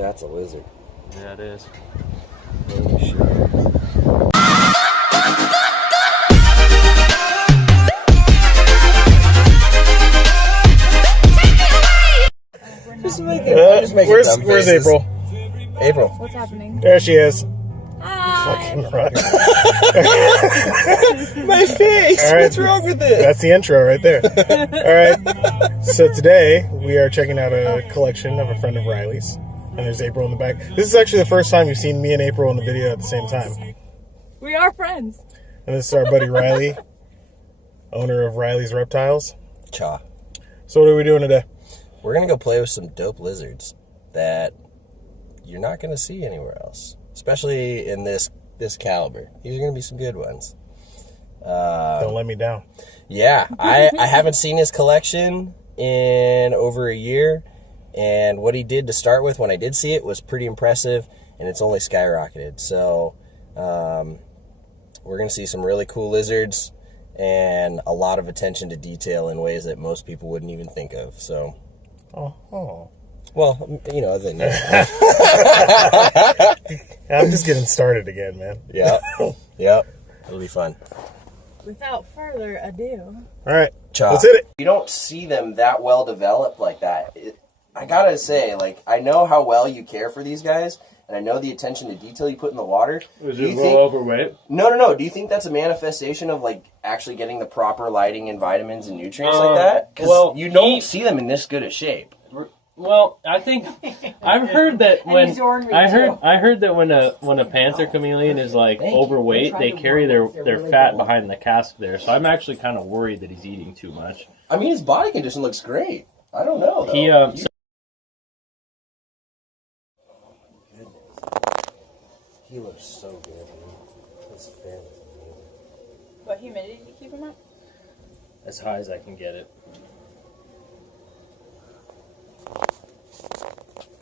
That's a lizard. Yeah, it is. Holy shit. Where's April? April. What's happening? There she is. Hi. Fucking right. My face. All right. What's wrong with it? That's the intro right there. All right. So today we are checking out a collection of a friend of Riley's, and there's April in the back. This is actually the first time you've seen me and April in the video at the same time. We are friends. And this is our buddy Riley, owner of Riley's Reptiles. Cha. So what are we doing today? We're going to go play with some dope lizards that you're not going to see anywhere else. Especially in this caliber. These are going to be some good ones. Don't let me down. Yeah, I haven't seen his collection in over a year. And what he did to start with when I did see it was pretty impressive. And it's only skyrocketed. So we're going to see some really cool lizards. And a lot of attention to detail in ways that most people wouldn't even think of. So... Oh. Well, you know, then. I'm just getting started again, man. Yep. It'll be fun. Without further ado. All right. Cha. Let's hit it. You don't see them that well developed like that. I gotta say, like, I know how well you care for these guys, and I know the attention to detail you put in the water. Is it real overweight? No. Do you think that's a manifestation of, like, actually getting the proper lighting and vitamins and nutrients like that? Because you don't see them in this good a shape. Well, I think I've heard that when I heard that when a panther chameleon is like overweight, they carry their fat behind the casque there. So I'm actually kind of worried that he's eating too much. I mean, his body condition looks great. I don't know, though. He looks so good, man. His fin is amazing. What humidity do you keep him at? As high as I can get it.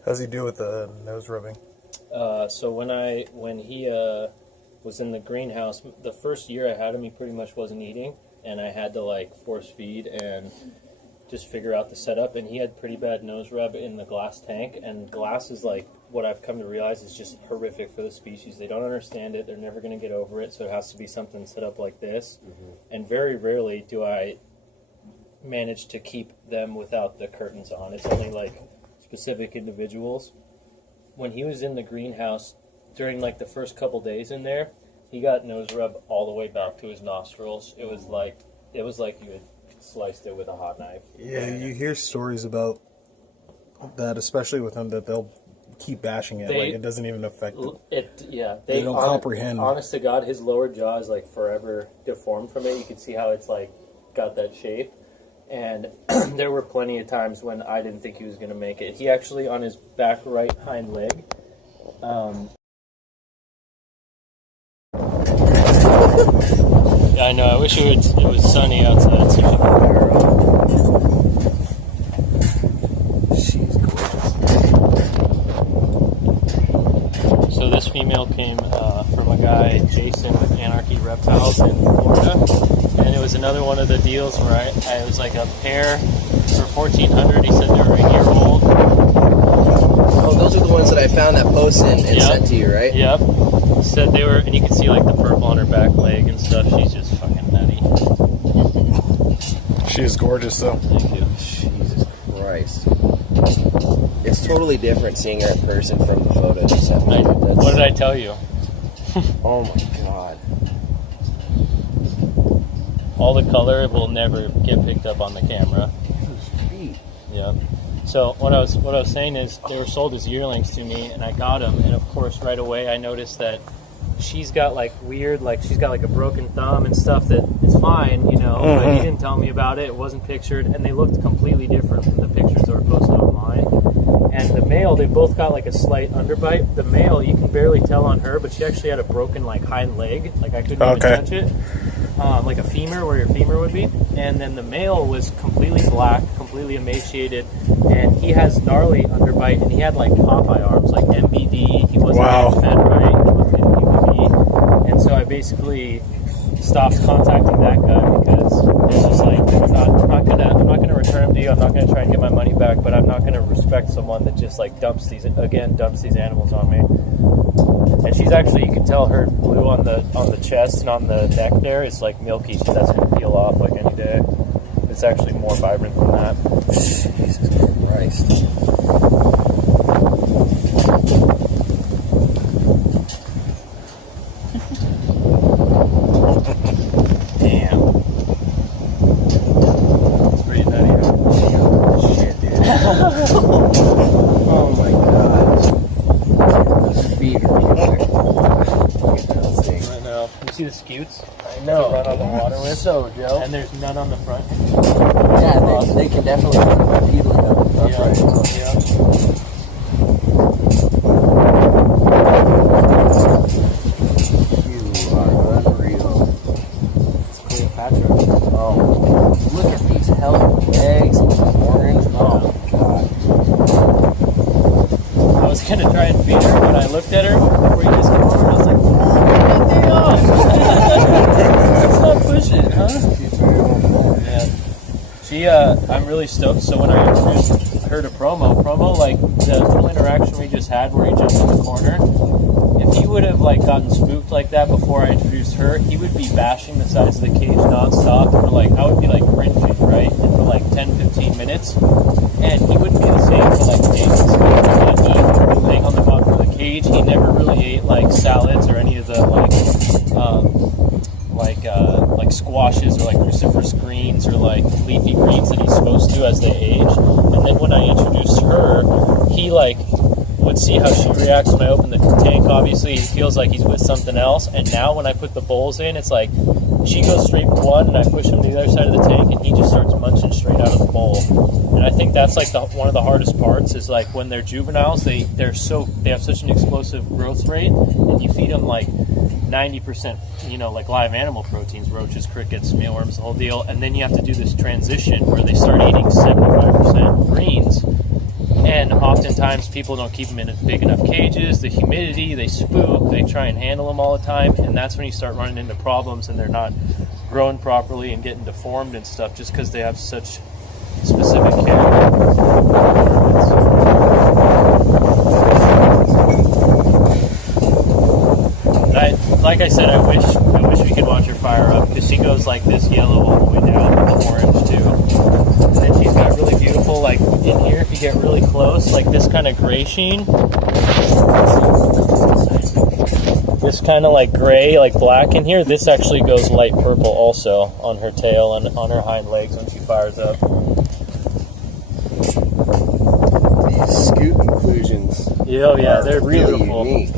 How's he do with the nose rubbing? So when he was in the greenhouse, the first year I had him, he pretty much wasn't eating, and I had to like force feed and just figure out the setup. And he had pretty bad nose rub in the glass tank, and glass is like what I've come to realize is just horrific for the species. They don't understand it. They're never going to get over it. So it has to be something set up like this. Mm-hmm. And very rarely do I manage to keep them without the curtains on. It's only like specific individuals. When he was in the greenhouse during like the first couple days in there, he got nose rub all the way back to his nostrils. It was like you had sliced it with a hot knife. Yeah, you hear stories about that, especially with them, that they'll keep bashing it like it doesn't even affect it. They don't comprehend. Honest to God, his lower jaw is like forever deformed from it. You can see how it's like got that shape. And there were plenty of times when I didn't think he was going to make it. He actually, on his back right hind leg, I know, I wish it was sunny outside so you could wear her up. She's gorgeous. So this female came from a guy, Jason, with Anarchy Reptiles in Florida. And it was another one of the deals where it was like a pair for $1,400. He said they were a year old. Oh, those are the ones that I found that post and sent to you, right? Yep. Said they were, and you can see like the purple on her back leg and stuff. She's just fucking nutty. She is gorgeous, though. Thank you. Jesus Christ. It's totally different seeing her in person from the photo you sent me. What did I tell you? Oh my God. All the color will never get picked up on the camera. Yeah. So what I was saying is they were sold as yearlings to me, and I got them, and of course right away I noticed that she's got like weird, like she's got like a broken thumb and stuff that is fine, you know, but he didn't tell me about it. It wasn't pictured, and they looked completely different from the pictures that were posted online. And the male, they both got like a slight underbite. The male, you can barely tell on her, but she actually had a broken like hind leg, like I couldn't even touch it. Like a femur, where your femur would be. And then the male was completely black, completely emaciated, and he has gnarly underbite, and he had like Popeye arms, like MBD. He wasn't getting fed right, he wasn't getting PVD. And so I basically stopped contacting that guy because it's just like I'm not gonna return him you. I'm not going to try and get my money back, but I'm not going to respect someone that just like dumps these animals on me. And she's actually, you can tell her blue on the chest and on the neck there is like milky. That's going to peel off like any day. It's actually more vibrant than that. Jesus Christ. Oh my god. His feet are I know. You see the scutes? I know. Run on the water with. So, Joe. And there's none on the front. Yeah, they can definitely repeatedly up the Yeah. upright. Yeah. You are unreal. It's Cleopatra. Oh, look at these healthy legs. Orange. Oh god. I was going to try and feed her, but I looked at her before you guys came over. I was like, oh, get off. Stop pushing, huh? Yeah. I'm really stoked. So when I introduced her to Promo, like the little interaction we just had where he jumped in the corner, if he would have like gotten spooked like that before I introduced her, he would be bashing the sides of the cage nonstop for like, I would be like cringing, right? And for like 10-15 minutes. And he wouldn't be the same for like days. He would be laying on the bottom of the cage. He never really ate like salads or any of the like squashes or like cruciferous greens or like leafy greens that he's supposed to as they age. And then when I introduced her, he like would see how she reacts when I open the tank. Obviously, he feels like he's with something else. And now when I put the bowls in, it's like she goes straight for one, and I push him to the other side of the tank, and he just starts munching straight out of the bowl. And I think that's like one of the hardest parts is like when they're juveniles, they have such an explosive growth rate, and you feed them like 90%, like live animal proteins, roaches, crickets, mealworms, the whole deal, and then you have to do this transition where they start eating 75% greens. And oftentimes people don't keep them in big enough cages, the humidity, they spook, they try and handle them all the time, and that's when you start running into problems and they're not growing properly and getting deformed and stuff just because they have such specific care. Like I said, I wish we could watch her fire up because she goes like this yellow all the way down to orange too. And then she's got really beautiful, like in here, if you get really close, like this kind of gray sheen. This kind of like gray, like black in here. This actually goes light purple also on her tail and on her hind legs when she fires up. These scoot inclusions. Yeah, they're really beautiful. Unique.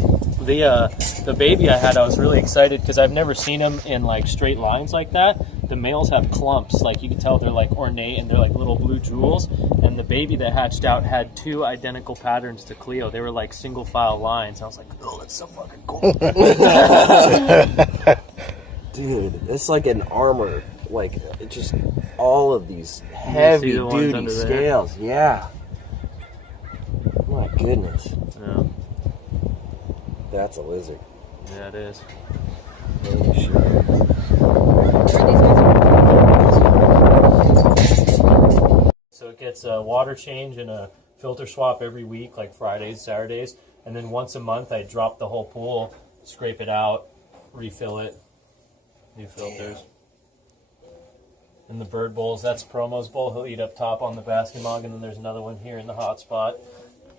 The baby I had, I was really excited because I've never seen them in like straight lines like that. The males have clumps, like you can tell they're like ornate and they're like little blue jewels. And the baby that hatched out had two identical patterns to Cleo. They were like single file lines. I was like, oh, that's so fucking cool. Dude, it's like an armor. Like, it's just all of these heavy duty scales. Yeah. My goodness. Yeah. That's a lizard. Yeah, it is. Holy shit. So it gets a water change and a filter swap every week, like Fridays, Saturdays. And then once a month, I drop the whole pool, scrape it out, refill it, new filters. And the bird bowls, that's Promo's bowl. He'll eat up top on the basket mug, and then there's another one here in the hot spot.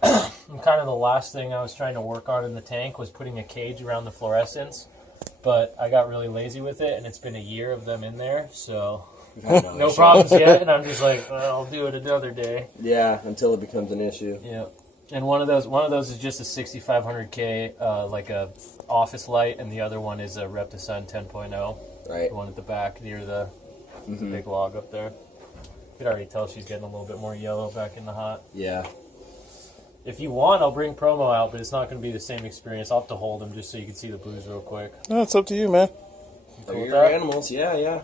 And kind of the last thing I was trying to work on in the tank was putting a cage around the fluorescents, but I got really lazy with it, and it's been a year of them in there, so no problems yet, and I'm just like, well, I'll do it another day. Yeah, until it becomes an issue. Yeah, and one of those is just a 6500K, like a office light, and the other one is a Reptisun 10.0. Right. The one at the back near the big log up there. You can already tell she's getting a little bit more yellow back in the hot. Yeah. If you want, I'll bring Promo out, but it's not going to be the same experience. I'll have to hold him just so you can see the blues real quick. No, it's up to you, man. They're your animals, yeah.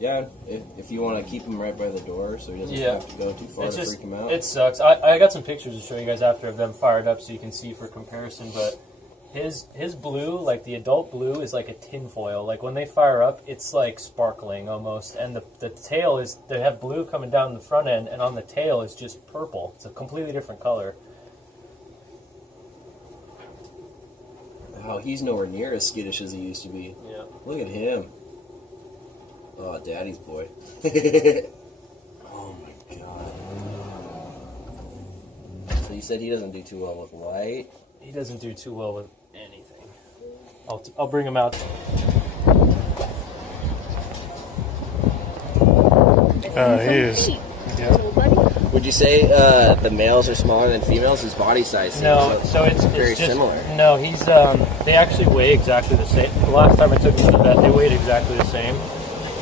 Yeah, if you want to keep him right by the door so he doesn't have to go too far to freak him out. It sucks. I got some pictures to show you guys after of them fired up so you can see for comparison, but his blue, like the adult blue, is like a tinfoil. Like when they fire up, it's like sparkling almost. And the tail is, they have blue coming down the front end, and on the tail is just purple. It's a completely different color. Wow, he's nowhere near as skittish as he used to be. Yeah. Look at him. Oh, daddy's boy. Oh my god. So you said he doesn't do too well with light? He doesn't do too well with anything. I'll bring him out. He is. Yeah. Would you say the males are smaller than females? His body size seems So it's very just, similar. No, he's they actually weigh exactly the same. The last time I took him to the vet, they weighed exactly the same,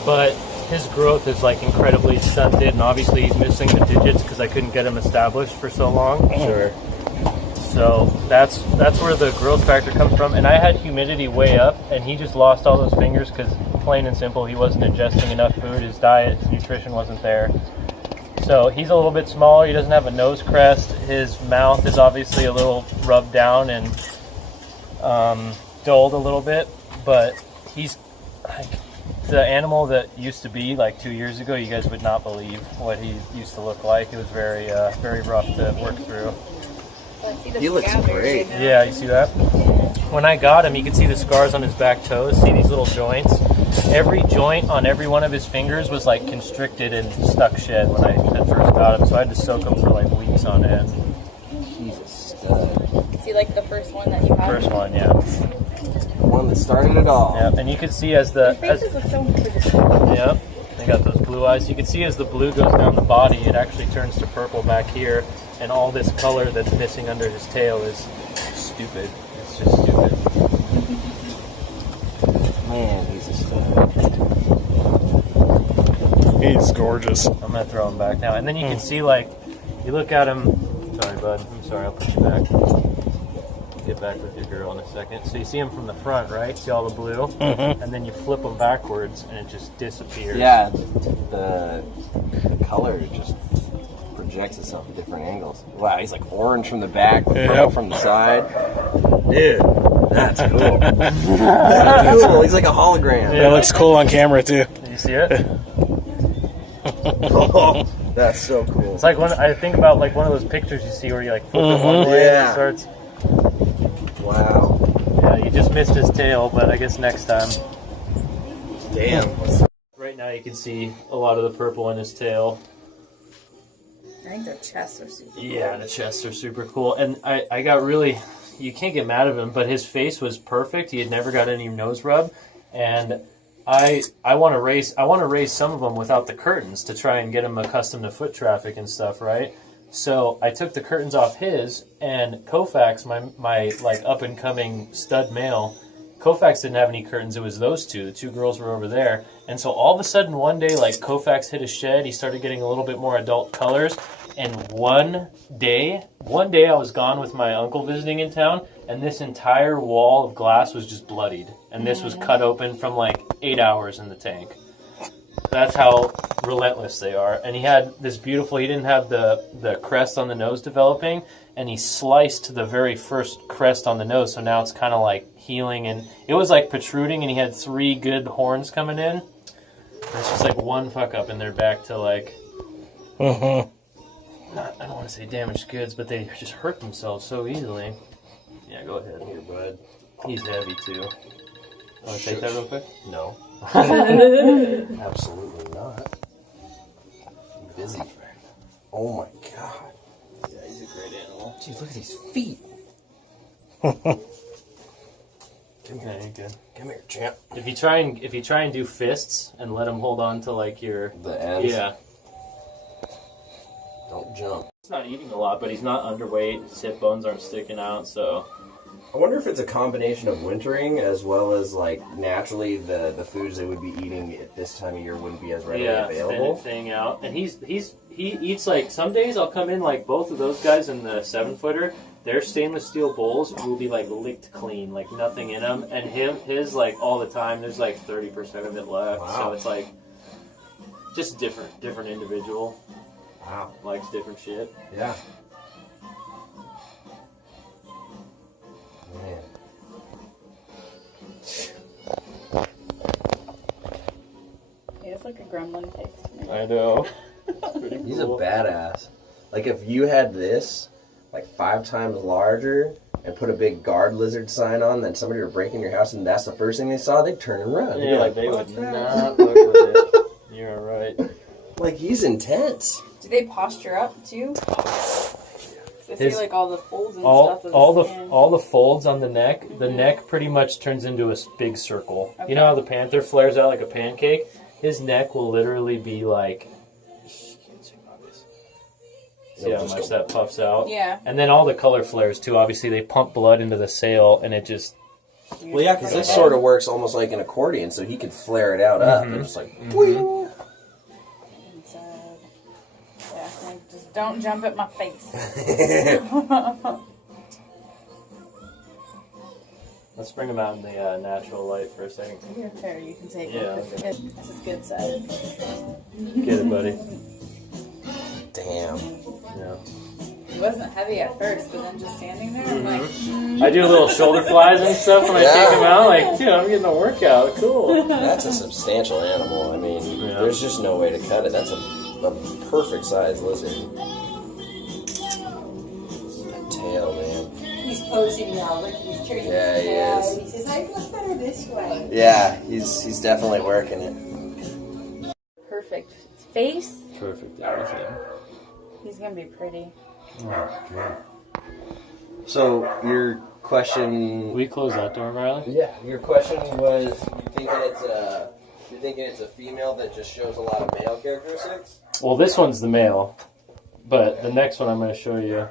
but his growth is like incredibly stunted, and obviously he's missing the digits because I couldn't get him established for so long. Sure. So that's where the growth factor comes from. And I had humidity way up, and he just lost all those fingers because, plain and simple, he wasn't ingesting enough food. His diet, his nutrition wasn't there. So he's a little bit smaller. He doesn't have a nose crest. His mouth is obviously a little rubbed down and dulled a little bit. But he's like the animal that used to be like 2 years ago. You guys would not believe what he used to look like. It was very rough to work through. He looks great. Yeah, you see that? When I got him, you could see the scars on his back toes. See these little joints? Every joint on every one of his fingers was like constricted and stuck shut when I had first got him, so I had to soak him for like weeks on end. He's a stud. See, like the first one that you had? First one, yeah. The one that started it all. Yeah, and you could see as the... Their faces look so pretty. Yep, they got those blue eyes. You can see as the blue goes down the body, it actually turns to purple back here, and all this color that's missing under his tail is stupid. It's just stupid. Man, he's a stud. He's gorgeous. I'm gonna throw him back now, and then you can see, like, you look at him. Sorry, bud. I'm sorry. I'll put you back. Get back with your girl in a second. So you see him from the front, right? See all the blue, and then you flip him backwards, and it just disappears. Yeah, the color just projects itself at different angles. Wow, he's like orange from the back, purple from the side. Dude, that's cool. That's cool. He's like a hologram. That looks cool on camera too. You see it? Oh, that's so cool. It's like when I think about like one of those pictures you see where you like flip it one way and it starts. Wow. Yeah, you just missed his tail, but I guess next time. Damn. Right now you can see a lot of the purple in his tail. I think their chests are super cool. Yeah, the chests are super cool. And I got really, you can't get mad at him, but his face was perfect. He had never got any nose rub. And I want to raise some of them without the curtains to try and get him accustomed to foot traffic and stuff, right? So I took the curtains off his, and Koufax, my like up and coming stud male, Koufax didn't have any curtains. It was those two. The two girls were over there. And so all of a sudden one day, like, Koufax hit a shed. He started getting a little bit more adult colors. And one day I was gone with my uncle visiting in town, and this entire wall of glass was just bloodied. And this was cut open from like 8 hours in the tank. That's how relentless they are. And he had this beautiful, he didn't have the crest on the nose developing, and he sliced the very first crest on the nose, so now it's kind of like healing, and it was like protruding, and he had 3 good horns coming in. And it's just like one fuck up, and they're back to like, I don't want to say damaged goods, but they just hurt themselves so easily. Yeah, go ahead. Here, bud. He's heavy too. Want to take that real quick? No. Absolutely not. I'm busy. Oh my god. Yeah, he's a great animal. Jeez, look at these feet. Come here. Yeah, you're good. Come here, champ. If you try and do fists and let him hold on to like your The ends. yeah. Don't jump. He's not eating a lot, but he's not underweight. His hip bones aren't sticking out, so. I wonder if it's a combination of wintering as well as like naturally the foods they would be eating at this time of year wouldn't be as readily available. Thinning out. And he eats like, some days I'll come in like both of those guys in the 7-footer. Their stainless steel bowls will be like licked clean, like nothing in them. And his like all the time, there's like 30% of it left. Wow. So it's like just different individual. Wow. Likes different shit. Yeah. Man. gremlin face to me. I know. He's a badass. Like if you had this, like 5 times larger, and put a big guard lizard sign on, then somebody were breaking your house, and that's the first thing they saw, they'd turn and run. They'd be like, they "Fuck would that." not look with it. You're right. Like he's intense. Do they posture up too? I see like all the folds and all stuff. all the folds on the neck. The neck pretty much turns into a big circle. Okay. You know how the panther flares out like a pancake? His neck will literally be like. See how much that puffs out? Yeah. And then all the color flares too. Obviously, they pump blood into the sail, and it just. Well, yeah, because this sort of works almost like an accordion, so he could flare it out up and just like. Boing. Yeah, like, just don't jump at my face. Let's bring him out in the natural light for a second. Here, there, you can take Yeah. it. This is good side. Get it, buddy. Damn. Yeah. It wasn't heavy at first, but then just standing there, I'm like, I do little shoulder flies and stuff when I take him out. Like, dude, I'm getting a workout. Cool. That's a substantial animal. I mean, there's just no way to cut it. That's a perfect size lizard. That tail, man. He's posing now. Look, he's turning Yeah, his he head. is. He says, I feel better this way. Yeah, he's definitely working it. perfect face. Perfect everything. He's gonna be pretty. So your question. We close that door, Riley? Yeah, your question was you thinking it's a female that just shows a lot of male characteristics? Well, this one's the male, but the next one I'm going to show you.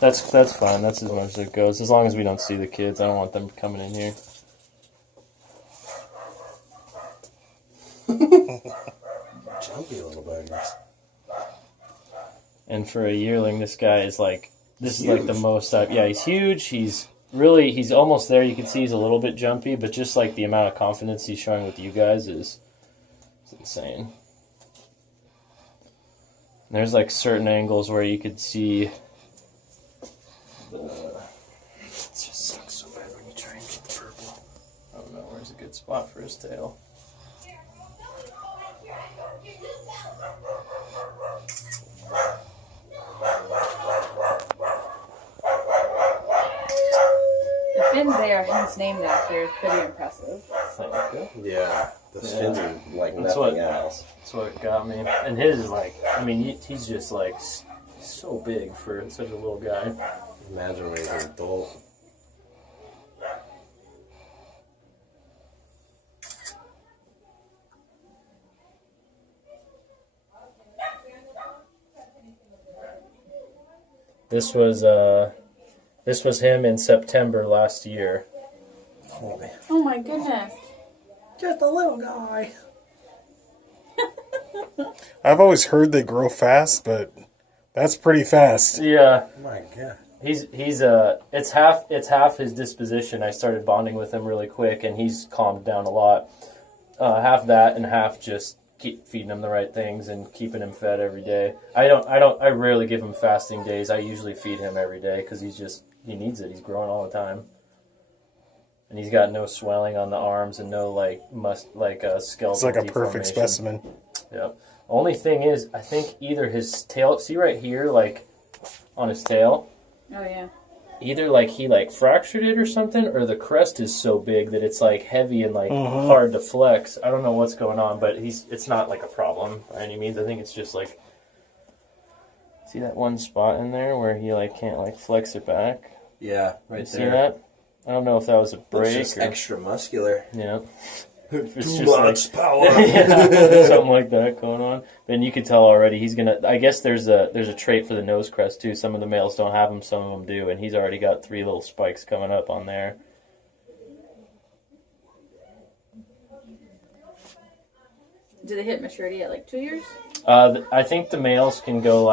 That's fine. That's as much as it goes. As long as we don't see the kids, I don't want them coming in here. Jumpy little buggers. And for a yearling, this guy is like, this is like the most, yeah, he's huge. He's almost there. You can see he's a little bit jumpy, but just like the amount of confidence he's showing with you guys is insane. There's like certain angles where you could see it just sucks so bad when you try and get the purple. I don't know where's a good spot for his tail. The fins they are hence named after is pretty impressive. Thank you. Yeah, those fins are like That's nothing else. That's what got me. And his is like, I mean, he's just like so big for such a little guy. Imagine when he's an adult. This was him in September last year. Oh man, Oh my goodness. just a little guy. I've always heard they grow fast, but that's pretty fast. Yeah, Oh my god. he's it's half his disposition. I started bonding with him really quick, and he's calmed down a lot. Half that, and half just keep feeding him the right things and keeping him fed every day. I rarely give him fasting days. I usually feed him every day because he needs it. He's growing all the time, and he's got no swelling on the arms and no skeletal. It's like a perfect deformation. specimen. Yep. Only thing is, I think either his tail. See right here, like on his tail. Oh yeah. Either like he fractured it or something, or the crest is so big that it's like heavy and hard to flex. I don't know what's going on, but it's not like a problem by any means. I think it's just like, see that one spot in there where he can't flex it back. Yeah, right You see there. that? I don't know if that was a It's break just or extra muscular. yeah. It's Too just much power. yeah, something like that going on. Then you can tell already he's gonna. I guess there's a trait for the nose crest too. Some of the males don't have them, some of them do, and he's already got 3 little spikes coming up on there. Do they hit maturity at 2 years? I think the males can go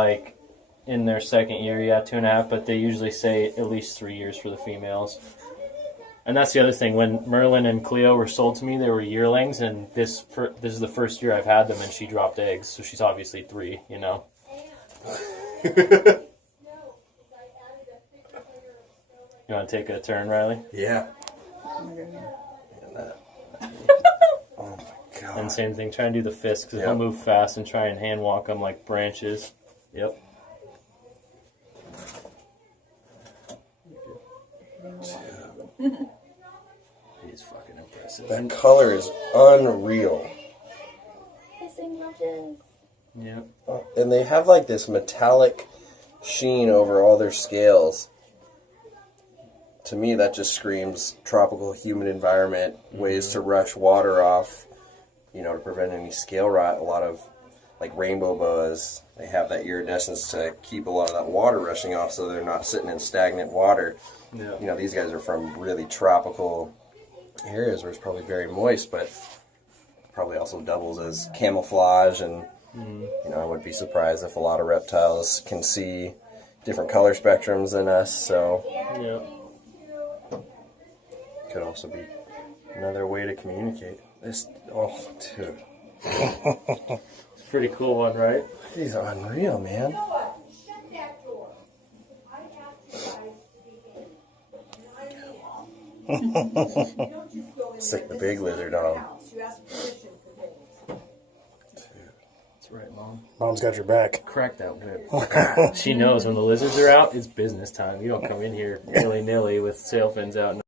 in their second year, 2.5, but they usually say at least 3 years for the females. And that's the other thing. When Merlin and Cleo were sold to me, they were yearlings, and this is the first year I've had them, and she dropped eggs, so she's obviously 3, You want to take a turn, Riley? Yeah. Oh my goodness. And same thing, try and do the fist because he'll move fast and try and hand walk them like branches. Yep. He's fucking impressive. That color is unreal. Kissing brushes. Yep. And they have like this metallic sheen over all their scales. To me, that just screams tropical humid environment, ways to rush water off, you know, to prevent any scale rot. A lot of, like rainbow boas, they have that iridescence to keep a lot of that water rushing off so they're not sitting in stagnant water. Yeah. You know, these guys are from really tropical areas where it's probably very moist, but probably also doubles as camouflage. And, you know, I wouldn't be surprised if a lot of reptiles can see different color spectrums than us, so... Yeah. Could also be another way to communicate. This, oh, dude. It's a pretty cool one, right? These are unreal, man. Shut that door. I asked you guys to be in. You don't just go in. Stick the big lizard on. You ask permission for things. That's right, Mom. Mom's got your back. Crack that whip. She knows when the lizards are out, it's business time. You don't come in here willy-nilly with sail fins out.